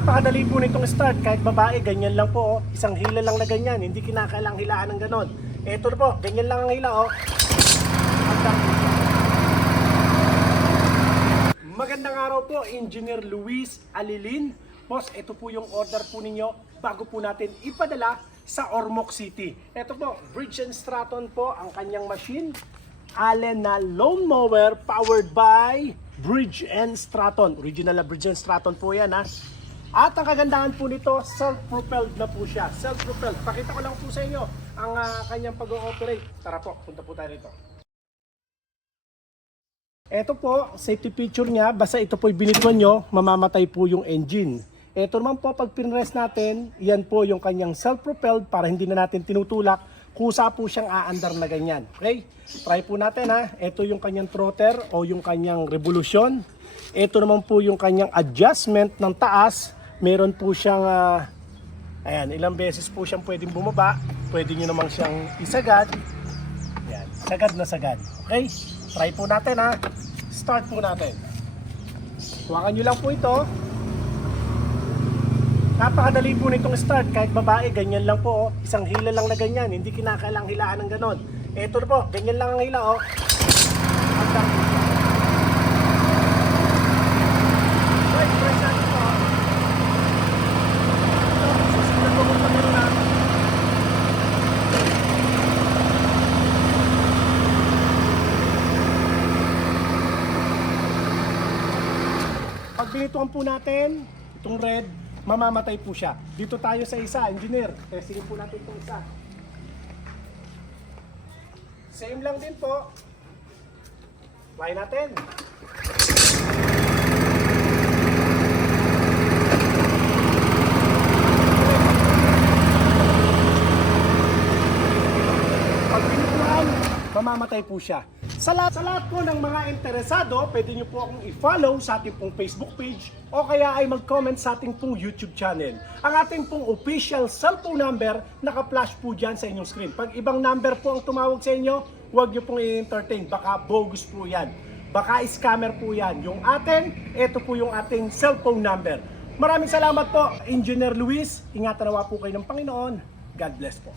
Napakadali po nitong start, kahit babae, ganyan lang po, oh. Isang hila lang na ganyan, hindi kinakailangang hilaan ng ganon. Eto na po, ganyan lang ang hila, oh. Magandang araw po, Engineer Luis Alilin. Boss, ito po yung order po ninyo bago po natin ipadala sa Ormoc City. Ito po, Bridge & Stratton po ang kanyang machine. Allen na lawn mower powered by Bridge & Stratton. Original na Bridge & Stratton po yan, ha. At ang kagandahan po nito, self-propelled na po siya. Self-propelled. Pakita ko lang po sa inyo ang kanyang pag-ooperate. Tara po, punta po tayo rito. Ito po, safety feature niya, basta ito po binituan nyo, mamamatay po yung engine. Ito naman po, pag pinrest natin, yan po yung kanyang self-propelled para hindi na natin tinutulak, kusa po siyang aandar na ganyan. Okay? Try po natin, ha. Ito yung kanyang trotter o yung kanyang revolution. Ito naman po yung kanyang adjustment ng taas. Meron po siyang, ayan, ilang beses po siyang pwedeng bumaba. Pwede nyo naman siyang isagad. Ayan, sagad na sagad. Okay? Try po natin, ha. Start po natin. Huwakan nyo lang po ito. Napakadali po nitong start, kahit babae, ganyan lang po, oh. Isang hila lang na ganyan, hindi kinakailangang hilaan ng ganon. Eto na po, ganyan lang ang hila, oh. Right, press natin po. Susunod po kung pagano na. Pag binituan po natin, itong red, mamamatay po siya. Dito tayo sa isa, engineer. Testingin po natin itong isa. Same lang din po. Try natin. Pag binituan, mamamatay po siya. Sa lahat po ng mga interesado, pwede nyo po akong i-follow sa ating pong Facebook page o kaya ay mag-comment sa ating pong YouTube channel. Ang ating pong official cellphone number, naka-flash po dyan sa inyong screen. Pag ibang number po ang tumawag sa inyo, huwag nyo pong i-entertain. Baka bogus po yan. Baka scammer po yan. Yung atin, ito po yung ating cellphone number. Maraming salamat po, Engineer Luis. Ingatan nawa po kayo ng Panginoon. God bless po.